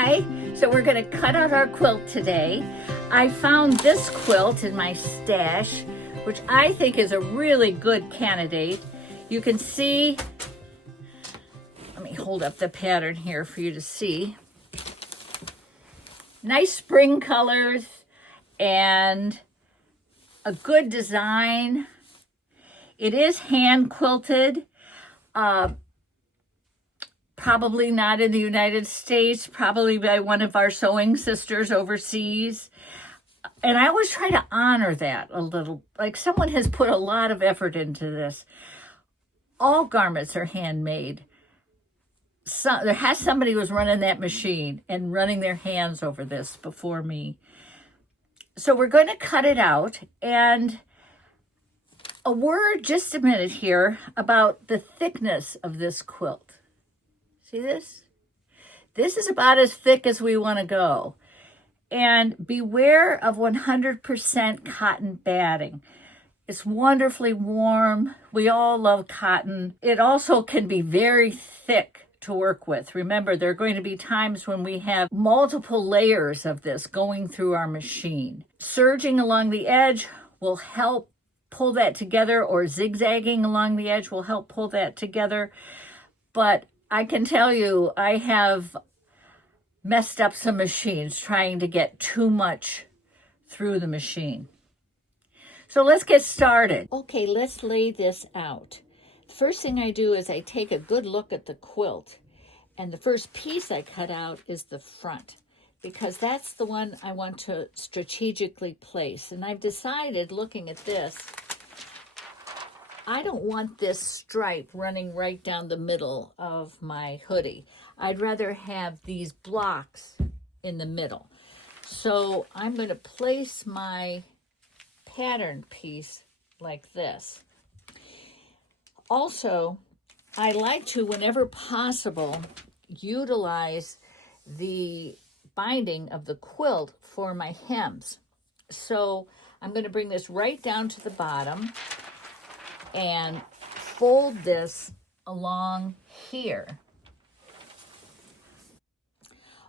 Hi, so we're going to cut out our quilt today. I found this quilt in my stash, which I think is a really good candidate. You can see, let me hold up the pattern here for you to see. Nice spring colors and a good design. It is hand quilted. Probably not in the United States, probably by one of our sewing sisters overseas. And I always try to honor that a little. Like, someone has put a lot of effort into this. All garments are handmade. Somebody was running that machine and running their hands over this before me. So we're going to cut it out. And a word, just a minute here, about the thickness of this quilt. See this? This is about as thick as we want to go. And beware of 100% cotton batting. It's wonderfully warm. We all love cotton. It also can be very thick to work with. Remember, there are going to be times when we have multiple layers of this going through our machine. Serging along the edge will help pull that together, or zigzagging along the edge will help pull that together. But I can tell you, I have messed up some machines trying to get too much through the machine. So let's get started. Okay, let's lay this out. The first thing I do is I take a good look at the quilt. And the first piece I cut out is the front, because that's the one I want to strategically place. And I've decided, looking at this, I don't want this stripe running right down the middle of my hoodie. I'd rather have these blocks in the middle. So I'm going to place my pattern piece like this. Also, I like to, whenever possible, utilize the binding of the quilt for my hems. So I'm going to bring this right down to the bottom and fold this along here.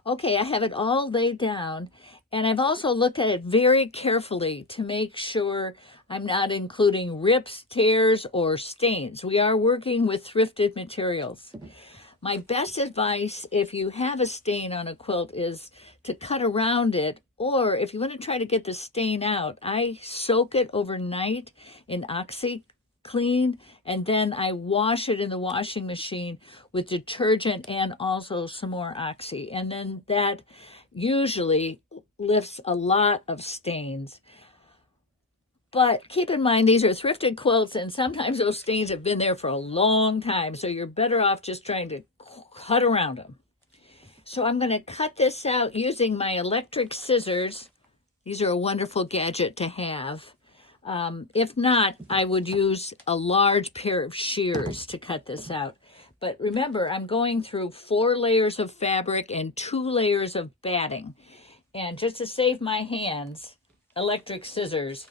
Okay, I have it all laid down, and I've also looked at it very carefully to make sure I'm not including rips, tears, or stains. We are working with thrifted materials. My best advice, if you have a stain on a quilt, is to cut around it, or if you want to try to get the stain out, I soak it overnight in OxiClean, and then I wash it in the washing machine with detergent and also some more Oxy. And then that usually lifts a lot of stains. But keep in mind, these are thrifted quilts, and sometimes those stains have been there for a long time, so you're better off just trying to cut around them. So I'm going to cut this out using my electric scissors. These are a wonderful gadget to have. If not, I would use a large pair of shears to cut this out. But remember, I'm going through 4 layers of fabric and 2 layers of batting. And just to save my hands, electric scissors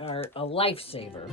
are a lifesaver.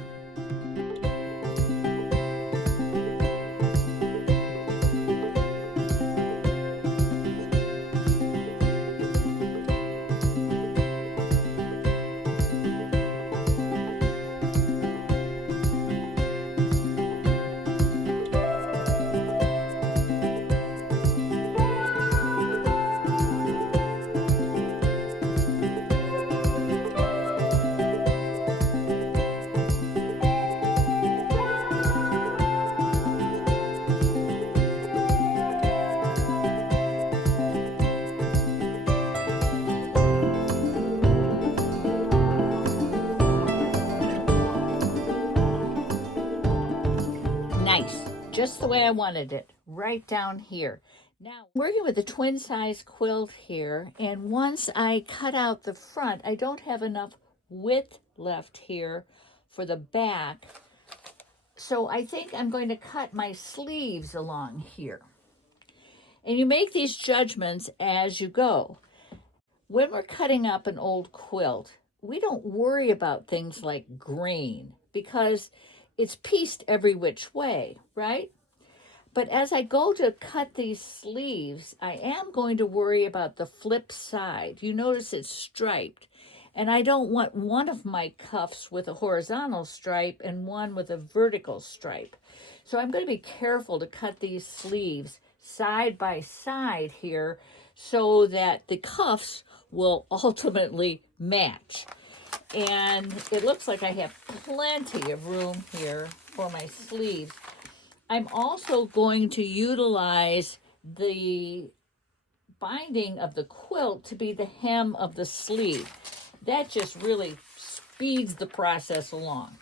Nice, just the way I wanted it, right down here. Now, I'm working with a twin size quilt here, and once I cut out the front, I don't have enough width left here for the back. So I think I'm going to cut my sleeves along here. And you make these judgments as you go. When we're cutting up an old quilt, we don't worry about things like grain because it's pieced every which way, right? But as I go to cut these sleeves, I am going to worry about the flip side. You notice it's striped. And I don't want one of my cuffs with a horizontal stripe and one with a vertical stripe. So I'm going to be careful to cut these sleeves side by side here so that the cuffs will ultimately match. And it looks like I have plenty of room here for my sleeves. I'm also going to utilize the binding of the quilt to be the hem of the sleeve. That just really speeds the process along.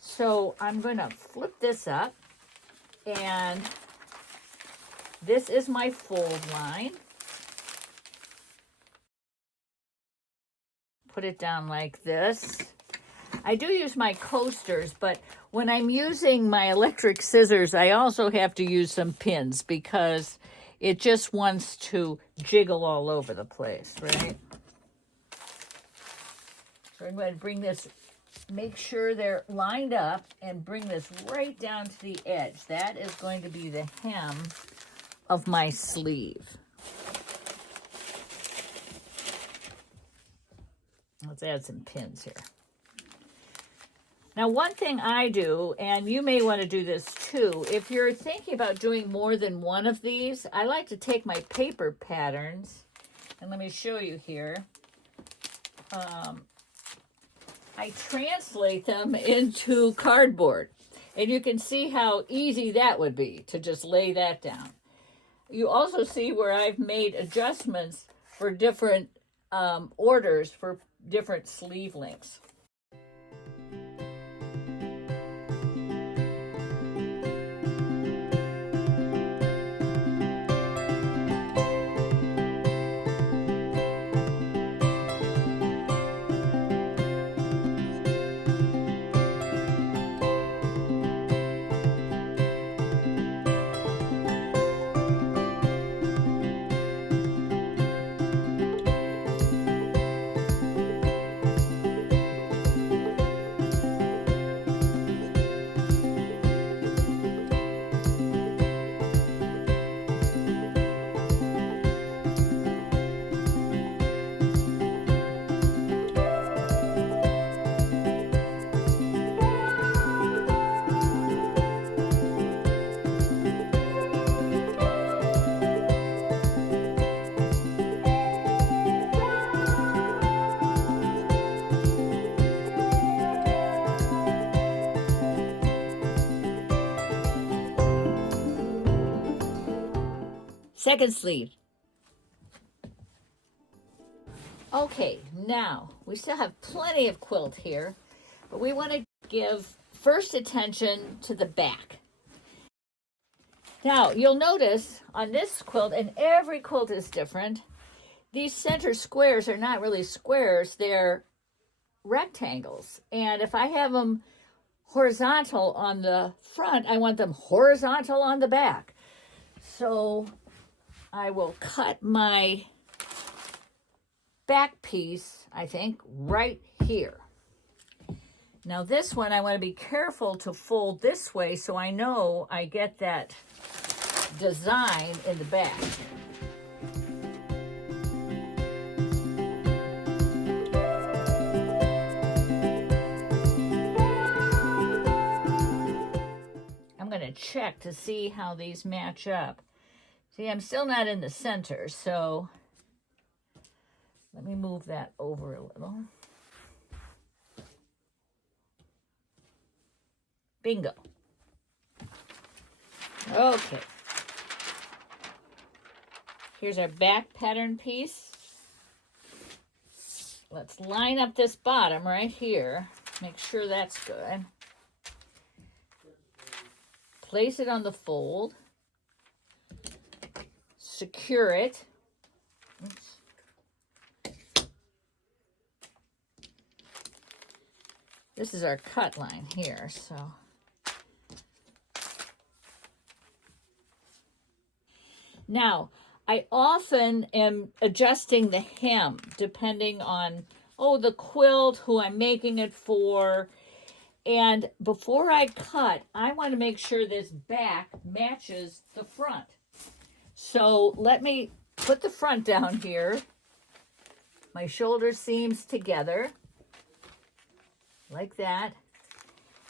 So I'm going to flip this up, and this is my fold line. Put it down like this. I do use my coasters, but when I'm using my electric scissors, I also have to use some pins because it just wants to jiggle all over the place, right? So I'm going to bring this, make sure they're lined up, and bring this right down to the edge. That is going to be the hem of my sleeve. Let's add some pins here. Now, one thing I do, and you may want to do this too, if you're thinking about doing more than one of these, I like to take my paper patterns, and let me show you here. I translate them into cardboard, and you can see how easy that would be to just lay that down. You also see where I've made adjustments for different orders for different sleeve lengths. Second sleeve. Okay, now we still have plenty of quilt here, but we want to give first attention to the back. Now, you'll notice on this quilt, and every quilt is different, these center squares are not really squares, they're rectangles. And if I have them horizontal on the front, I want them horizontal on the back. So I will cut my back piece, I think, right here. Now this one, I want to be careful to fold this way so I know I get that design in the back. I'm going to check to see how these match up. See, I'm still not in the center, so let me move that over a little. Bingo. Okay. Here's our back pattern piece. Let's line up this bottom right here. Make sure that's good. Place it on the fold. Secure it. Oops. This is our cut line here, so. Now, I often am adjusting the hem depending on, the quilt, who I'm making it for, And before I cut, I want to make sure this back matches the front. So let me put the front down here. My shoulder seams together like that.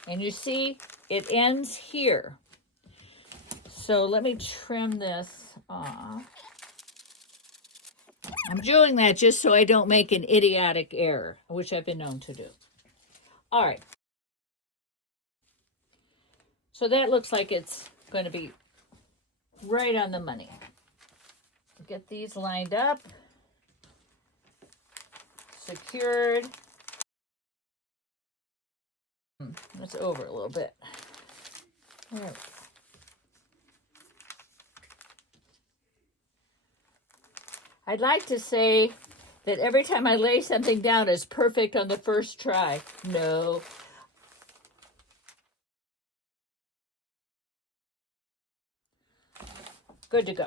And you see it ends here. So let me trim this off. I'm doing that just so I don't make an idiotic error, which I've been known to do. All right. So that looks like it's going to be right on the money. Get these lined up, secured. That's over a little bit. There we go. I'd like to say that every time I lay something down, it's perfect on the first try. No. Good to go.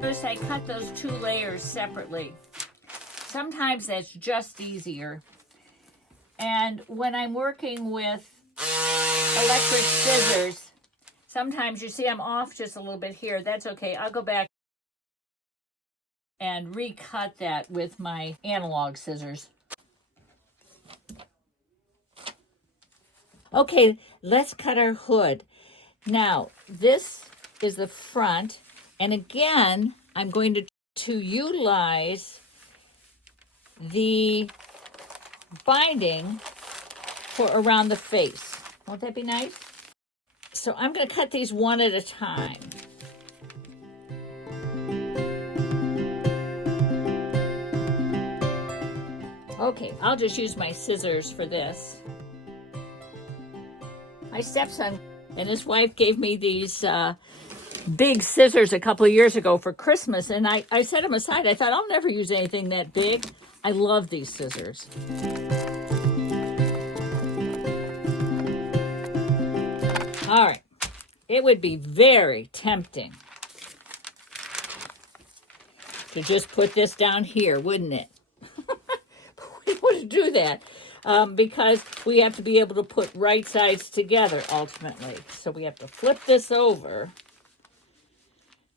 Notice I cut those 2 layers separately. Sometimes that's just easier. And when I'm working with electric scissors, sometimes you see I'm off just a little bit here. That's okay. I'll go back and recut that with my analog scissors. Okay, let's cut our hood. Now, this is the front. And again, I'm going to utilize the binding for around the face. Won't that be nice? So I'm going to cut these one at a time. Okay, I'll just use my scissors for this. My stepson and his wife gave me these big scissors a couple of years ago for Christmas, and I set them aside. I thought, I'll never use anything that big. I love these scissors. All right, it would be very tempting to just put this down here, wouldn't it? We wouldn't do that because we have to be able to put right sides together ultimately. So we have to flip this over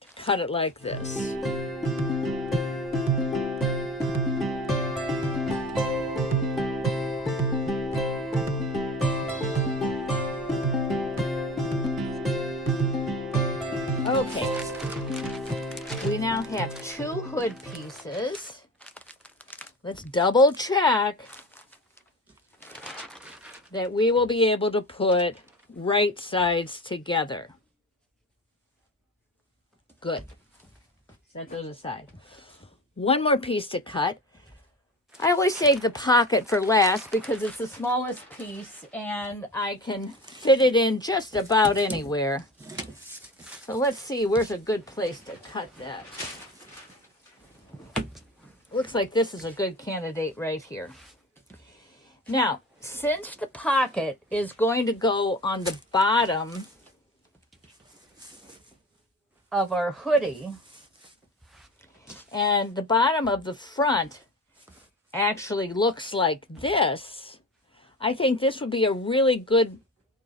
to cut it like this. Okay, we now have 2 hood pieces. Let's double check that we will be able to put right sides together. Good. Set those aside. One more piece to cut. I always save the pocket for last because it's the smallest piece and I can fit it in just about anywhere. So let's see, where's a good place to cut that? Looks like this is a good candidate right here. Now, since the pocket is going to go on the bottom of our hoodie, and the bottom of the front actually looks like this, I think this would be a really good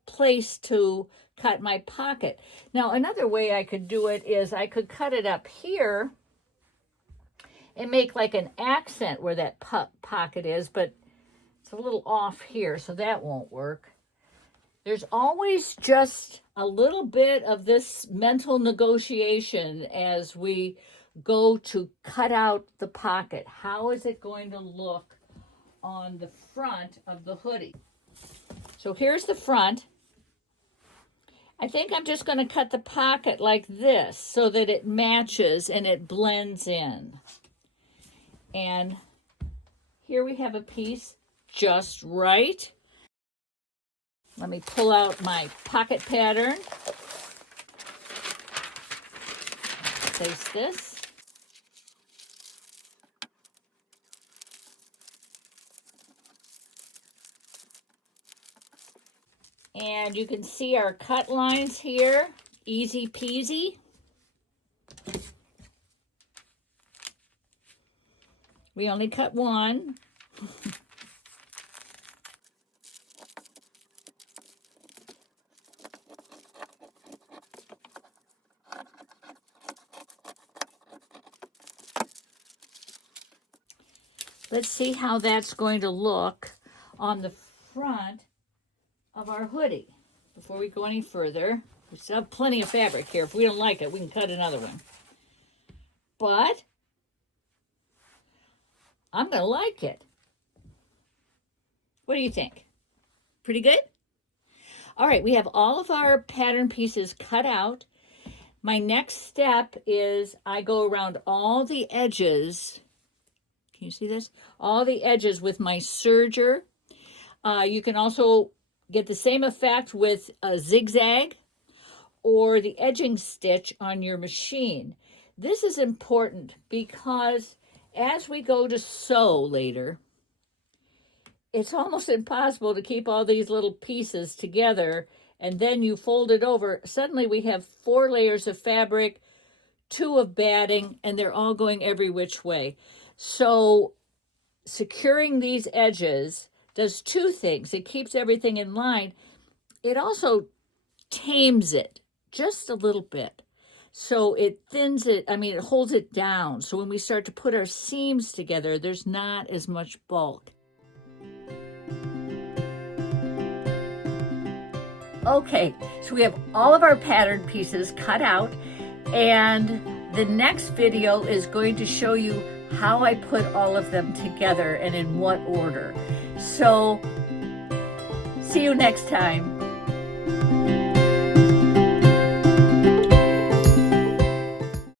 place to cut my pocket. Now, another way I could do it is I could cut it up here and make like an accent where that pocket is, but it's a little off here, so that won't work. There's always just a little bit of this mental negotiation as we go to cut out the pocket. How is it going to look on the front of the hoodie? So here's the front. I think I'm just going to cut the pocket like this so that it matches and it blends in. And here we have a piece just right. Let me pull out my pocket pattern. Place this. And you can see our cut lines here. Easy peasy. We only cut one. Let's see how that's going to look on the front of our hoodie. Before we go any further, we still have plenty of fabric here. If we don't like it, we can cut another one. But I'm going to like it. What do you think? Pretty good? All right, we have all of our pattern pieces cut out. My next step is I go around all the edges. Can you see this? All the edges with my serger. You can also get the same effect with a zigzag or the edging stitch on your machine. This is important because as we go to sew later, it's almost impossible to keep all these little pieces together, and then you fold it over. Suddenly we have 4 layers of fabric, 2 of batting, and they're all going every which way. So securing these edges does 2 things. It keeps everything in line. It also tames it just a little bit. So it thins it, it holds it down. So when we start to put our seams together, there's not as much bulk. Okay, so we have all of our pattern pieces cut out, and the next video is going to show you how I put all of them together and in what order. So see you next time.